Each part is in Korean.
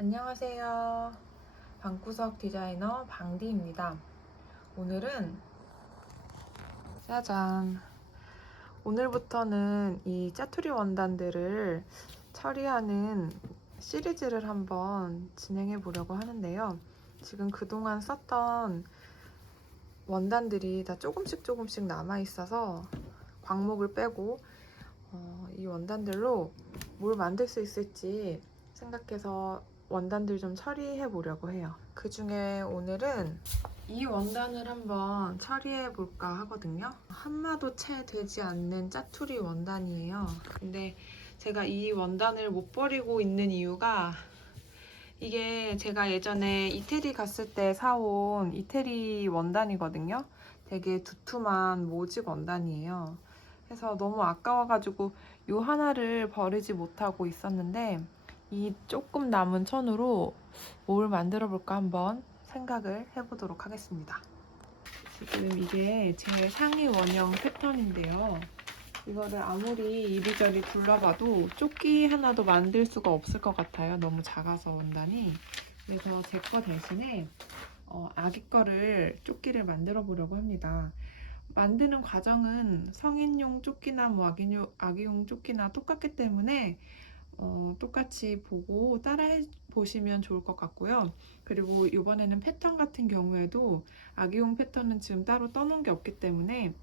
안녕하세요. 방구석 디자이너 방디입니다. 오늘은 짜잔! 오늘부터는 이 짜투리 원단들을 처리하는 시리즈를 한번 진행해 보려고 하는데요. 지금 그동안 썼던 원단들이 다 조금씩 남아 있어서 광목을 빼고 이 원단들로 뭘 만들 수 있을지 생각해서 원단들 좀 처리해 보려고 해요. 그 중에 오늘은 이 원단을 한번 처리해 볼까 하거든요. 한마도 채 되지 않는 짜투리 원단이에요. 근데 제가 이 원단을 못 버리고 있는 이유가 이게 제가 예전에 이태리 갔을 때 사온 이태리 원단이거든요. 되게 두툼한 모직 원단이에요. 그래서 너무 아까워가지고 이 하나를 버리지 못하고 있었는데 이 조금 남은 천으로 뭘 만들어 볼까 한번 생각을 해보도록 하겠습니다. 지금 이게 제 상의 원형 패턴인데요. 이거를 아무리 이리저리 둘러봐도 조끼 하나도 만들 수가 없을 것 같아요. 너무 작아서 원단이. 그래서 제 거 대신에 아기 거를 조끼를 만들어 보려고 합니다. 만드는 과정은 성인용 조끼나 아기용 조끼나 똑같기 때문에 똑같이 보고 따라해 보시면 좋을 것 같고요. 그리고 이번에는 패턴 같은 경우에도 아기용 패턴은 지금 따로 떠놓은 게 없기 때문에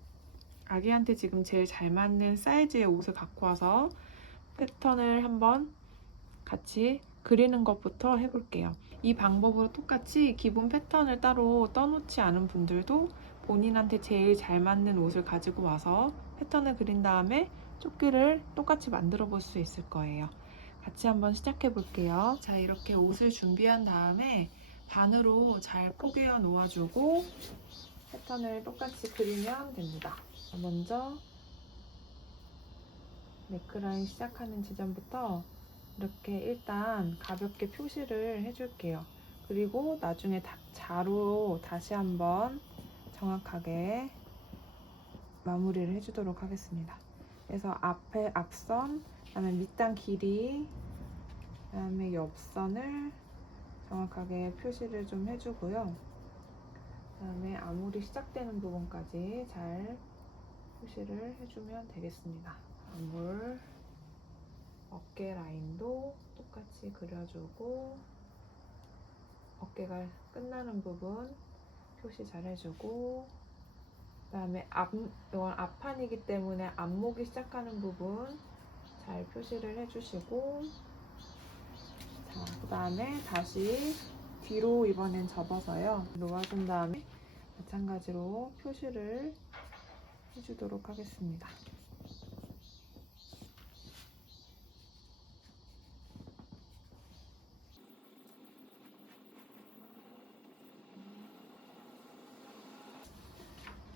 아기한테 지금 제일 잘 맞는 사이즈의 옷을 갖고 와서 패턴을 한번 같이 그리는 것부터 해볼게요. 이 방법으로 똑같이 기본 패턴을 따로 떠놓지 않은 분들도 본인한테 제일 잘 맞는 옷을 가지고 와서 패턴을 그린 다음에 조끼를 똑같이 만들어 볼 수 있을 거예요. 같이 한번 시작해 볼게요. 자, 이렇게 옷을 준비한 다음에 반으로 잘 포개어 놓아주고 패턴을 똑같이 그리면 됩니다. 먼저 네크라인 시작하는 지점부터 이렇게 일단 가볍게 표시를 해줄게요. 그리고 나중에 자로 다시 한번 정확하게 마무리를 해주도록 하겠습니다. 그래서 앞에 앞선, 그다음에 밑단 길이, 그다음에 옆선을 정확하게 표시를 좀 해주고요. 그다음에 아무리 시작되는 부분까지 잘 표시를 해주면 되겠습니다. 아물 어깨 라인도 똑같이 그려주고 어깨가 끝나는 부분 표시 잘 해주고 그 다음에 이건 앞판이기 때문에 앞목이 시작하는 부분 잘 표시를 해주시고 자, 그 다음에 다시 뒤로 이번엔 접어서요 놓아준 다음에 마찬가지로 표시를 해주도록 하겠습니다.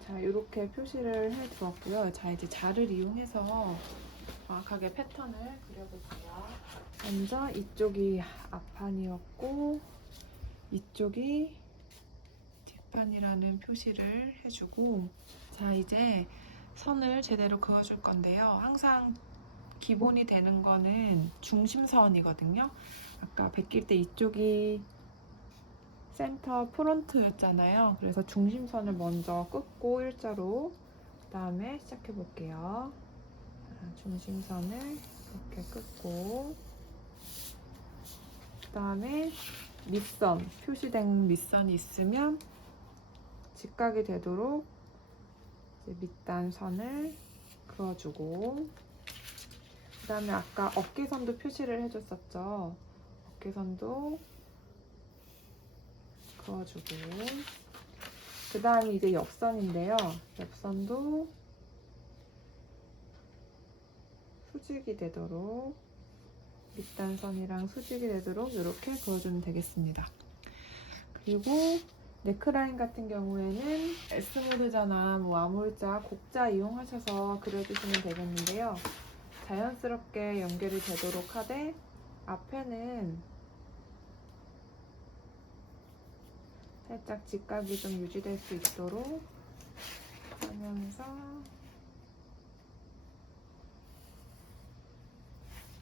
자, 이렇게 표시를 해 두었고요. 자, 이제 자를 이용해서 정확하게 패턴을 그려볼게요. 먼저 이쪽이 앞판이었고 이쪽이 뒷판이라는 표시를 해주고 자, 이제 선을 제대로 그어줄 건데요. 항상 기본이 되는 거는 중심선이거든요. 아까 베낄 때 이쪽이 센터 프론트였잖아요. 그래서 중심선을 먼저 긋고 일자로 그 다음에 시작해 볼게요. 중심선을 이렇게 긋고 그 다음에 밑선, 표시된 밑선이 있으면 직각이 되도록 이제 밑단 선을 그어주고 그 다음에 아까 어깨선도 표시를 해줬었죠. 어깨선도 그어주고 그 다음에 이제 옆선인데요. 옆선도 수직이 되도록 밑단선이랑 수직이 되도록 이렇게 그어주면 되겠습니다. 그리고 네크라인 같은 경우에는 S모드자나 아몰자, 곡자 이용하셔서 그려주시면 되겠는데요. 자연스럽게 연결이 되도록 하되 앞에는 살짝 직각이 좀 유지될 수 있도록 하면서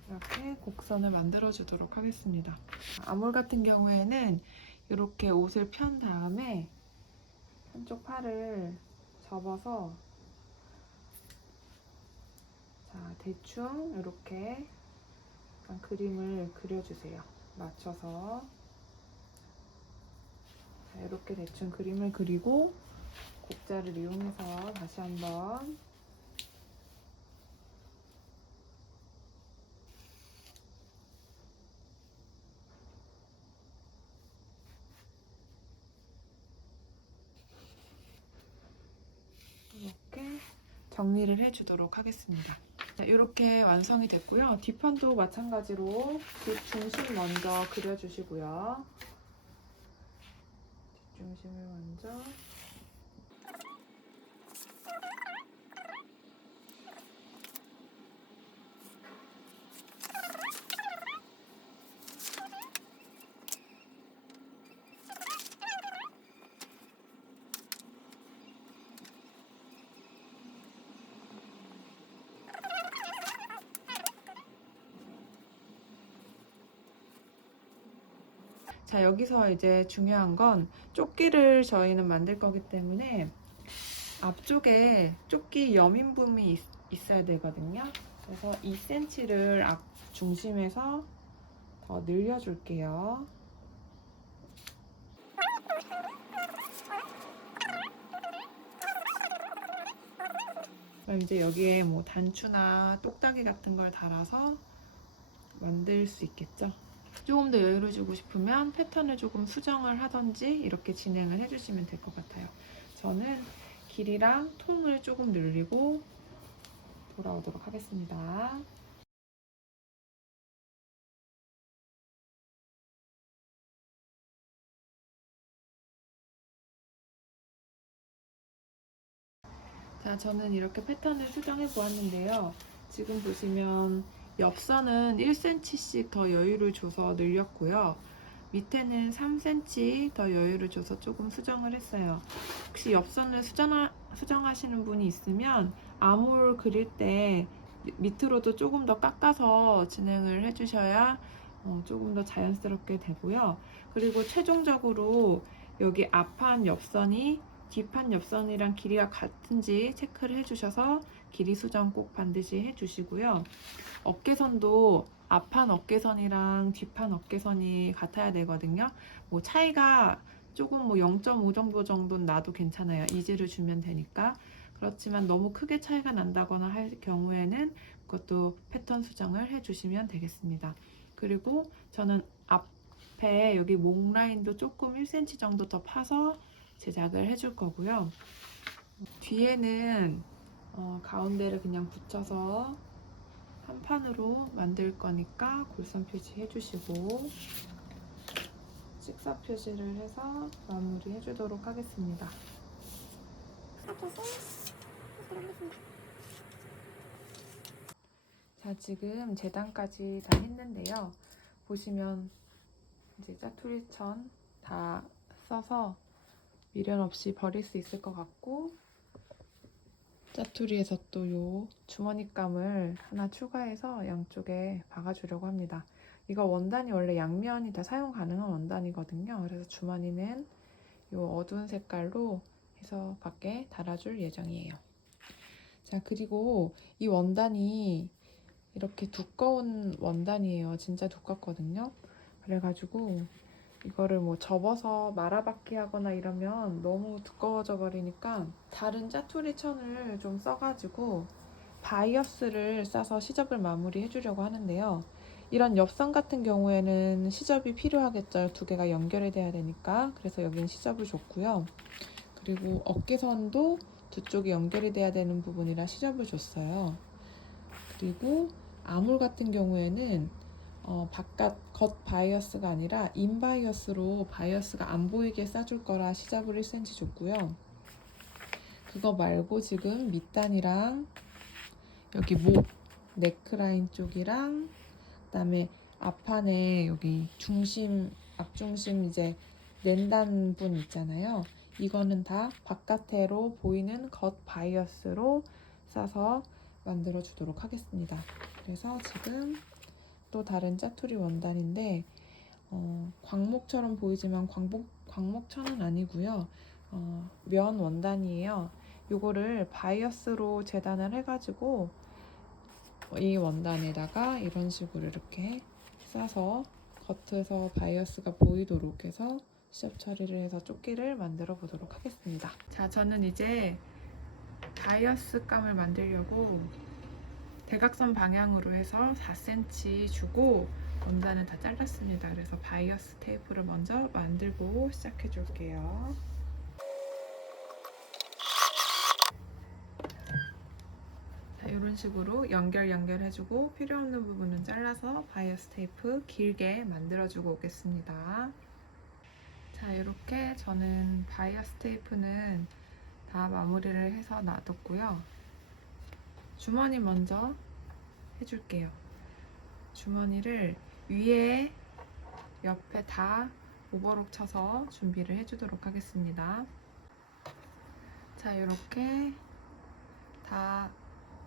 이렇게 곡선을 만들어 주도록 하겠습니다. 아몰 같은 경우에는 이렇게 옷을 편 다음에 한쪽 팔을 접어서 자, 대충 이렇게 약간 그림을 그려주세요. 맞춰서 자, 이렇게 대충 그림을 그리고 곡자를 이용해서 다시 한번 이렇게 정리를 해주도록 하겠습니다. 자, 이렇게 완성이 됐고요. 뒷판도 마찬가지로 뒷 중심 먼저 그려주시고요. 뒷중심을 먼저 자, 여기서 이제 중요한 건 조끼를 저희는 만들 거기 때문에 앞쪽에 조끼 여민붐이 있어야 되거든요. 그래서 2cm를 앞 중심에서 더 늘려줄게요. 그럼 이제 여기에 뭐 단추나 똑딱이 같은 걸 달아서 만들 수 있겠죠. 조금 더 여유를 주고 싶으면 패턴을 조금 수정을 하던지 이렇게 진행을 해주시면 될 것 같아요. 저는 길이랑 통을 조금 늘리고 돌아오도록 하겠습니다. 자, 저는 이렇게 패턴을 수정해 보았는데요. 지금 보시면 옆선은 1cm씩 더 여유를 줘서 늘렸고요. 밑에는 3cm 더 여유를 줘서 조금 수정을 했어요. 혹시 옆선을 수정하시는 분이 있으면 아몰 그릴 때 밑으로도 조금 더 깎아서 진행을 해주셔야 조금 더 자연스럽게 되고요. 그리고 최종적으로 여기 앞판 옆선이 뒷판 옆선이랑 길이가 같은지 체크를 해주셔서 길이 수정 꼭 반드시 해주시고요. 어깨선도 앞판 어깨선이랑 뒷판 어깨선이 같아야 되거든요. 뭐 차이가 조금 뭐 0.5 정도는 나도 괜찮아요. 이지를 주면 되니까. 그렇지만 너무 크게 차이가 난다거나 할 경우에는 그것도 패턴 수정을 해주시면 되겠습니다. 그리고 저는 앞에 여기 목 라인도 조금 1cm 정도 더 파서 제작을 해줄 거고요. 뒤에는 가운데를 그냥 붙여서 한 판으로 만들 거니까 골선 표시 해주시고 식사 표시를 해서 마무리 해주도록 하겠습니다. 자, 지금 재단까지 다 했는데요. 보시면 이제 짜투리천 다 써서 미련 없이 버릴 수 있을 것 같고, 짜투리에서 또 요 주머니감을 하나 추가해서 양쪽에 박아주려고 합니다. 이거 원단이 원래 양면이 다 사용 가능한 원단이거든요. 그래서 주머니는 요 어두운 색깔로 해서 밖에 달아줄 예정이에요. 자, 그리고 이 원단이 이렇게 두꺼운 원단이에요. 진짜 두껍거든요. 그래가지고 이거를 뭐 접어서 말아받기 하거나 이러면 너무 두꺼워져 버리니까 다른 짜투리 천을 좀 써가지고 바이어스를 싸서 시접을 마무리 해주려고 하는데요. 이런 옆선 같은 경우에는 시접이 필요하겠죠. 두 개가 연결이 돼야 되니까. 그래서 여기는 시접을 줬고요. 그리고 어깨선도 두 쪽이 연결이 돼야 되는 부분이라 시접을 줬어요. 그리고 아몰 같은 경우에는 바깥 겉 바이어스가 아니라 인 바이어스로 바이어스가 안 보이게 싸줄 거라 시접을 1cm 줬고요. 그거 말고 지금 밑단이랑 여기 목 네크라인 쪽이랑 그다음에 앞판에 여기 중심 앞중심 이제 낸단 분 있잖아요. 이거는 다 바깥으로 보이는 겉 바이어스로 싸서 만들어 주도록 하겠습니다. 그래서 지금 또 다른 짜투리 원단인데 광목처럼 보이지만 광목천은 아니고요. 면 원단이에요. 요거를 바이어스로 재단을 해가지고 이 원단에다가 이런 식으로 이렇게 싸서 겉에서 바이어스가 보이도록 해서 시접 처리를 해서 조끼를 만들어 보도록 하겠습니다. 자, 저는 이제 바이어스 감을 만들려고 대각선 방향으로 해서 4cm 주고 원단을 다 잘랐습니다. 그래서 바이어스 테이프를 먼저 만들고 시작해 줄게요. 자, 이런 식으로 연결해주고 필요 없는 부분은 잘라서 바이어스 테이프 길게 만들어주고 오겠습니다. 자, 이렇게 저는 바이어스 테이프는 다 마무리를 해서 놔뒀고요. 주머니 먼저 해줄게요. 주머니를 위에 옆에 다 오버록 쳐서 준비를 해주도록 하겠습니다. 자, 이렇게 다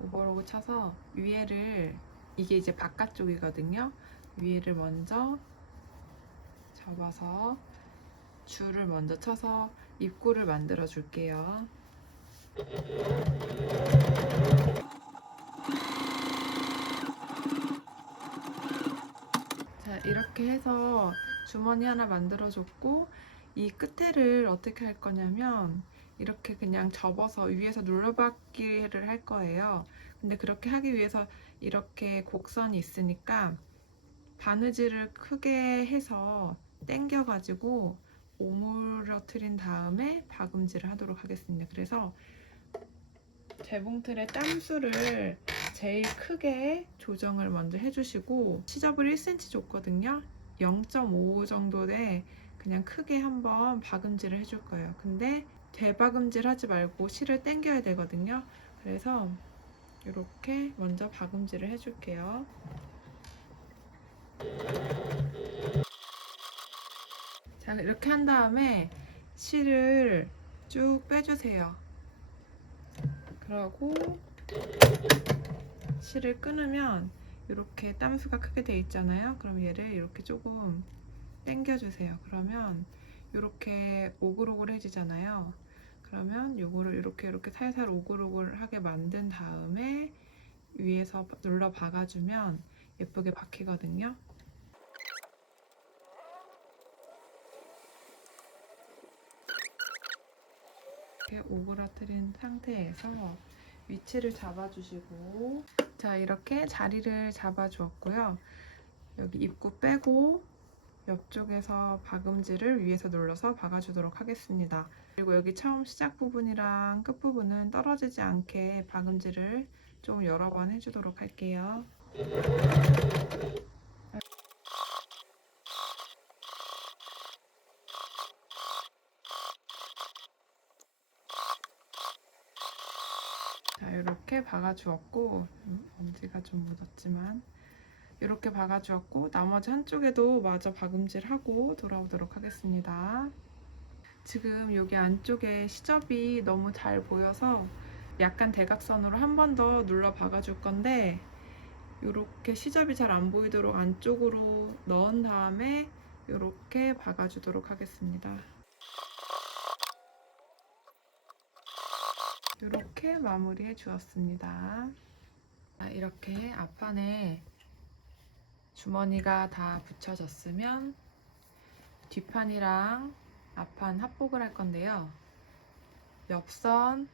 오버록을 쳐서 위에를, 이게 이제 바깥쪽이거든요. 위에를 먼저 접어서 줄을 먼저 쳐서 입구를 만들어 줄게요. 자, 이렇게 해서 주머니 하나 만들어 줬고, 이 끝에를 어떻게 할 거냐면 이렇게 그냥 접어서 위에서 눌러받기를 할 거예요. 근데 그렇게 하기 위해서 이렇게 곡선이 있으니까 바느질을 크게 해서 당겨 가지고 오므러뜨린 다음에 박음질을 하도록 하겠습니다. 그래서 재봉틀의 땀수를 제일 크게 조정을 먼저 해주시고, 시접을 1cm 줬거든요. 0.5 정도에 그냥 크게 한번 박음질을 해줄 거예요. 근데 되박음질 하지 말고 실을 당겨야 되거든요. 그래서 이렇게 먼저 박음질을 해줄게요. 자, 이렇게 한 다음에 실을 쭉 빼주세요. 그러고 실을 끊으면 이렇게 땀수가 크게 돼 있잖아요. 그럼 얘를 이렇게 조금 당겨주세요. 그러면 이렇게 오글오글해지잖아요. 그러면 요거를 이렇게 살살 오글오글하게 만든 다음에 위에서 눌러 박아주면 예쁘게 박히거든요. 이렇게 오그라뜨린 상태에서 위치를 잡아주시고, 자, 이렇게 자리를 잡아주었고요. 여기 입구 빼고 옆쪽에서 박음질을 위에서 눌러서 박아주도록 하겠습니다. 그리고 여기 처음 시작 부분이랑 끝 부분은 떨어지지 않게 박음질을 좀 여러 번 해주도록 할게요. 자, 이렇게 박아주었고, 먼지가 좀 묻었지만 이렇게 박아주었고, 나머지 한쪽에도 마저 박음질하고 돌아오도록 하겠습니다. 지금 여기 안쪽에 시접이 너무 잘 보여서 약간 대각선으로 한 번 더 눌러 박아줄 건데, 이렇게 시접이 잘 안 보이도록 안쪽으로 넣은 다음에 이렇게 박아주도록 하겠습니다. 이렇게 마무리해 주었습니다. 이렇게 앞판에 주머니가 다 붙여졌으면 뒷판이랑 앞판 합복을 할 건데요. 옆선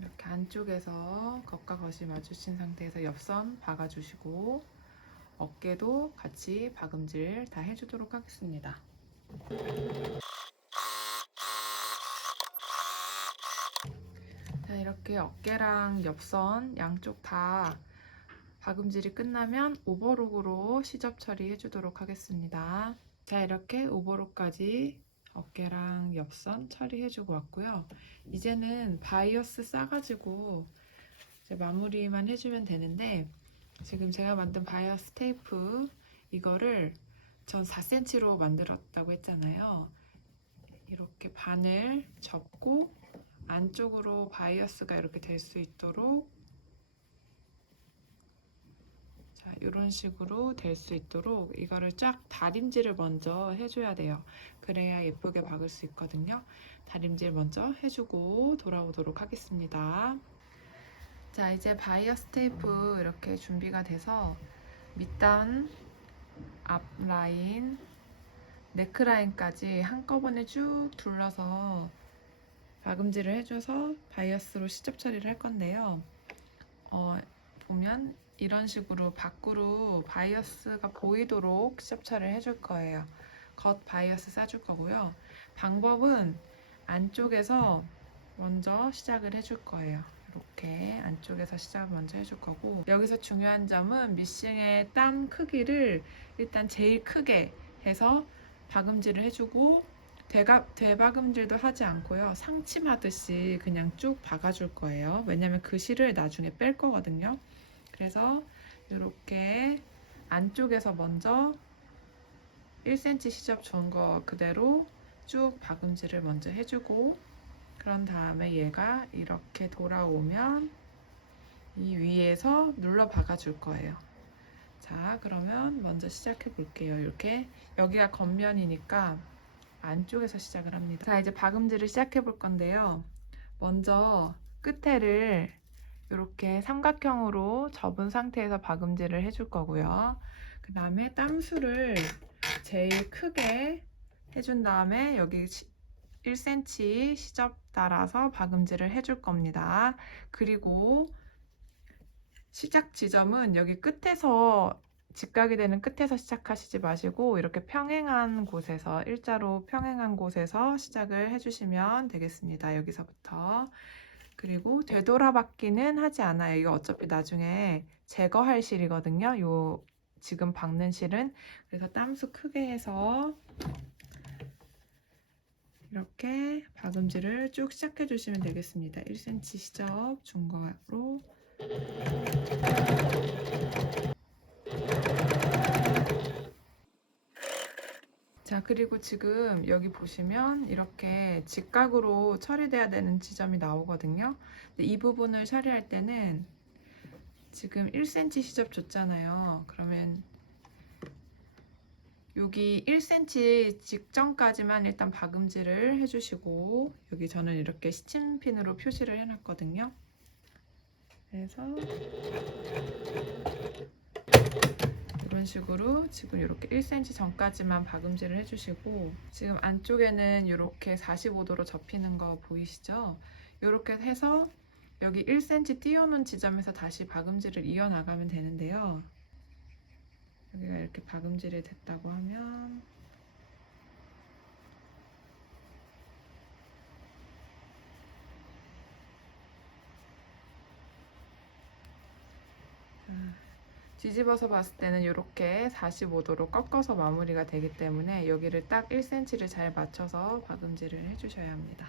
이렇게 안쪽에서 겉과 겉이 마주친 상태에서 옆선 박아주시고, 어깨도 같이 박음질 다 해주도록 하겠습니다. 자, 이렇게 어깨랑 옆선 양쪽 다 박음질이 끝나면 오버록으로 시접 처리해 주도록 하겠습니다. 자, 이렇게 오버록까지 어깨랑 옆선 처리해 주고 왔고요. 이제는 바이어스 싸가지고 이제 마무리만 해주면 되는데, 지금 제가 만든 바이어스 테이프 이거를 전 4cm로 만들었다고 했잖아요. 이렇게 반을 접고 안쪽으로 바이어스가 이렇게 될 수 있도록, 자, 자, 이런 식으로 될 수 있도록 이거를 쫙 다림질을 먼저 해줘야 돼요. 그래야 예쁘게 박을 수 있거든요. 다림질 먼저 해주고 돌아오도록 하겠습니다. 자, 이제 바이어스 테이프 이렇게 준비가 돼서 밑단, 앞라인, 네크라인까지 한꺼번에 쭉 둘러서 박음질을 해줘서 바이어스로 시접 처리를 할 건데요. 보면 이런 식으로 밖으로 바이어스가 보이도록 시접 처리를 해줄 거예요. 겉 바이어스 싸줄 거고요. 방법은 안쪽에서 먼저 시작을 해줄 거예요. 이렇게 안쪽에서 시작을 먼저 해줄 거고, 여기서 중요한 점은 미싱의 땀 크기를 일단 제일 크게 해서 박음질을 해주고, 되박음질도 하지 않고요. 상침하듯이 그냥 쭉 박아줄 거예요. 왜냐면 그 실을 나중에 뺄 거거든요. 그래서 이렇게 안쪽에서 먼저 1cm 시접 준 거 그대로 쭉 박음질을 먼저 해주고, 그런 다음에 얘가 이렇게 돌아오면 이 위에서 눌러 박아줄 거예요. 자, 그러면 먼저 시작해 볼게요. 이렇게 여기가 겉면이니까 안쪽에서 시작을 합니다. 자, 이제 박음질을 시작해 볼 건데요. 먼저 끝에를 이렇게 삼각형으로 접은 상태에서 박음질을 해줄 거고요. 그 다음에 땀수를 제일 크게 해준 다음에 여기 1cm 시접 따라서 박음질을 해줄 겁니다. 그리고 시작 지점은 여기 끝에서, 직각이 되는 끝에서 시작하시지 마시고 이렇게 평행한 곳에서, 일자로 평행한 곳에서 시작을 해주시면 되겠습니다. 여기서부터. 그리고 되돌아박기는 하지 않아요. 이거 어차피 나중에 제거할 실이거든요. 요 지금 박는 실은. 그래서 땀수 크게 해서 이렇게 박음질을 쭉 시작해 주시면 되겠습니다. 1cm 시접 준 거로. 자, 그리고 지금 여기 보시면 이렇게 직각으로 처리돼야 되는 지점이 나오거든요. 근데 이 부분을 처리할 때는 지금 1cm 시접 줬잖아요. 그러면 여기 1cm 직전까지만 일단 박음질을 해주시고, 여기 저는 이렇게 시침핀으로 표시를 해놨거든요. 그래서 이런 식으로 지금 이렇게 1cm 전까지만 박음질을 해주시고, 지금 안쪽에는 이렇게 45도로 접히는 거 보이시죠? 이렇게 해서 여기 1cm 띄워놓은 지점에서 다시 박음질을 이어나가면 되는데요. 여기가 이렇게 박음질이 됐다고 하면 뒤집어서 봤을 때는 이렇게 45도로 꺾어서 마무리가 되기 때문에 여기를 딱 1cm를 잘 맞춰서 박음질을 해주셔야 합니다.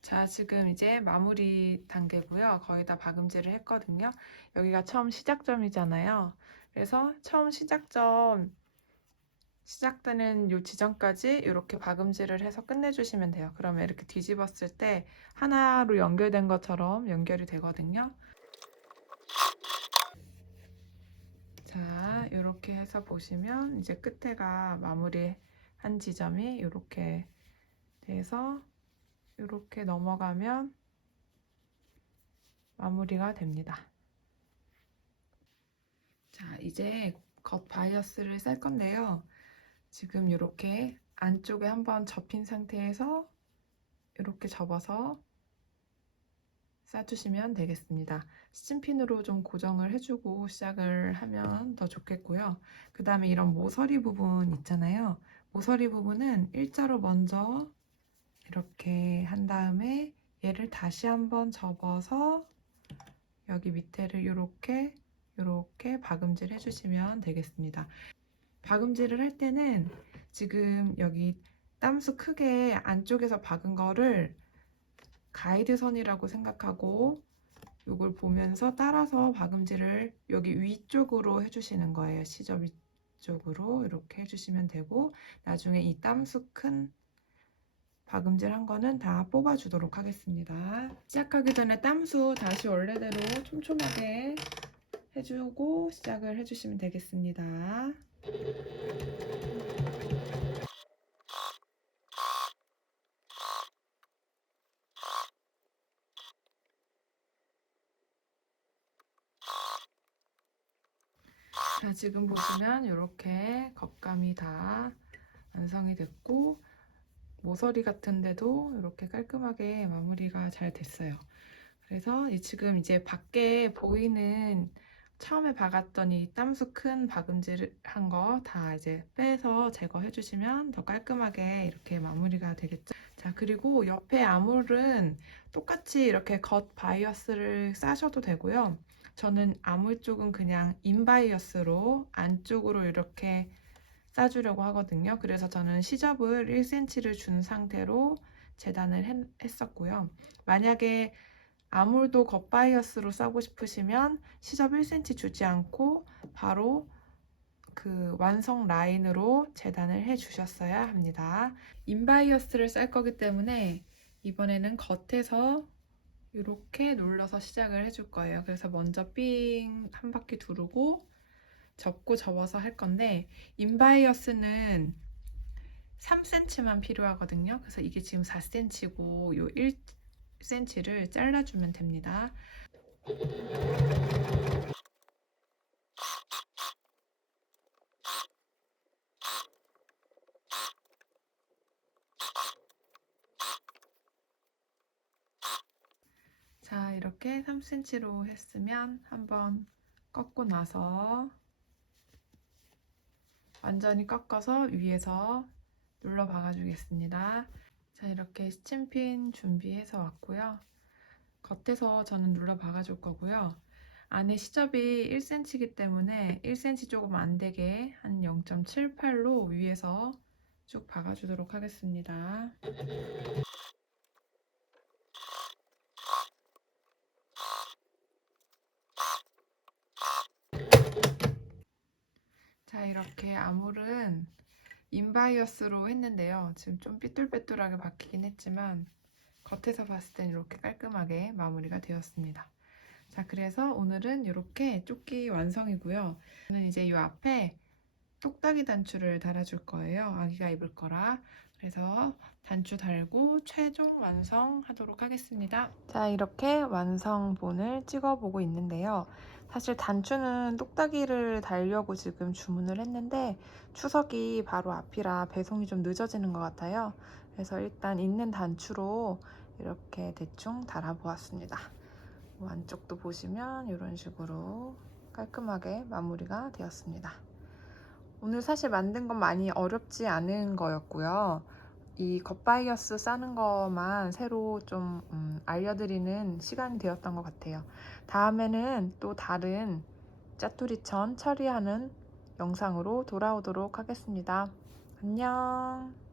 자, 지금 이제 마무리 단계고요. 거의 다 박음질을 했거든요. 여기가 처음 시작점이잖아요. 그래서 처음 시작되는 이 지점까지 이렇게 박음질을 해서 끝내주시면 돼요. 그러면 이렇게 뒤집었을 때 하나로 연결된 것처럼 연결이 되거든요. 자, 이렇게 해서 보시면 이제 끝에가 마무리한 지점이 이렇게 돼서 이렇게 넘어가면 마무리가 됩니다. 자, 이제 겉 바이어스를 쌀 건데요. 지금 이렇게 안쪽에 한번 접힌 상태에서 이렇게 접어서 싸주시면 되겠습니다. 스팀핀으로 좀 고정을 해주고 시작을 하면 더 좋겠고요. 그 다음에 이런 모서리 부분 있잖아요. 모서리 부분은 일자로 먼저 이렇게 한 다음에 얘를 다시 한번 접어서 여기 밑에를 이렇게 이렇게 박음질 해주시면 되겠습니다. 박음질을 할 때는 지금 여기 땀수 크게 안쪽에서 박은 거를 가이드선이라고 생각하고 이걸 보면서 따라서 박음질을 여기 위쪽으로 해주시는 거예요. 시접 위쪽으로 이렇게 해주시면 되고, 나중에 이 땀수 큰 박음질 한 거는 다 뽑아주도록 하겠습니다. 시작하기 전에 땀수 다시 원래대로 촘촘하게 해주고 시작을 해주시면 되겠습니다. 자, 지금 보시면 이렇게 겉감이 다 완성이 됐고, 모서리 같은 데도 이렇게 깔끔하게 마무리가 잘 됐어요. 그래서 지금 이제 밖에 보이는 처음에 박았던 이 땀수 큰 박음질 한 거 다 이제 빼서 제거해 주시면 더 깔끔하게 이렇게 마무리가 되겠죠. 자, 그리고 옆에 아몰은 똑같이 이렇게 겉 바이어스를 싸셔도 되고요. 저는 아몰 쪽은 그냥 인바이어스로 안쪽으로 이렇게 싸주려고 하거든요. 그래서 저는 시접을 1cm를 준 상태로 재단을 했었고요. 만약에 아몰도 겉바이어스로 싸고 싶으시면 시접 1cm 주지 않고 바로 그 완성 라인으로 재단을 해 주셨어야 합니다. 인바이어스를 쌀 거기 때문에 이번에는 겉에서 이렇게 눌러서 시작을 해줄 거예요. 그래서 먼저 삥 한 바퀴 두르고 접고 접어서 할 건데, 인바이어스는 3cm만 필요하거든요. 그래서 이게 지금 4cm고 요 1cm를 잘라주면 됩니다. 자, 이렇게 3cm로 했으면 한번 꺾고 나서 완전히 꺾어서 위에서 눌러 박아 주겠습니다. 자, 이렇게 스친핀 준비해서 왔고요. 겉에서 저는 눌러 박아 줄 거고요. 안에 시접이 1cm이기 때문에 1cm 조금 안 되게 한 0.78로 위에서 쭉 박아 주도록 하겠습니다. 자, 이렇게 아몰은 인바이어스로 했는데요. 지금 좀 삐뚤빼뚤하게 박히긴 했지만 겉에서 봤을 땐 이렇게 깔끔하게 마무리가 되었습니다. 자, 그래서 오늘은 이렇게 조끼 완성이고요. 저는 이제 이 앞에 똑딱이 단추를 달아줄 거예요. 아기가 입을 거라. 그래서 단추 달고 최종 완성하도록 하겠습니다. 자, 이렇게 완성본을 찍어보고 있는데요. 사실 단추는 똑딱이를 달려고 지금 주문을 했는데 추석이 바로 앞이라 배송이 좀 늦어지는 것 같아요. 그래서 일단 있는 단추로 이렇게 대충 달아보았습니다. 안쪽도 보시면 이런 식으로 깔끔하게 마무리가 되었습니다. 오늘 사실 만든 건 많이 어렵지 않은 거였고요. 이 겉바이어스 싸는 것만 새로 좀 알려드리는 시간이 되었던 것 같아요. 다음에는 또 다른 짜투리천 처리하는 영상으로 돌아오도록 하겠습니다. 안녕.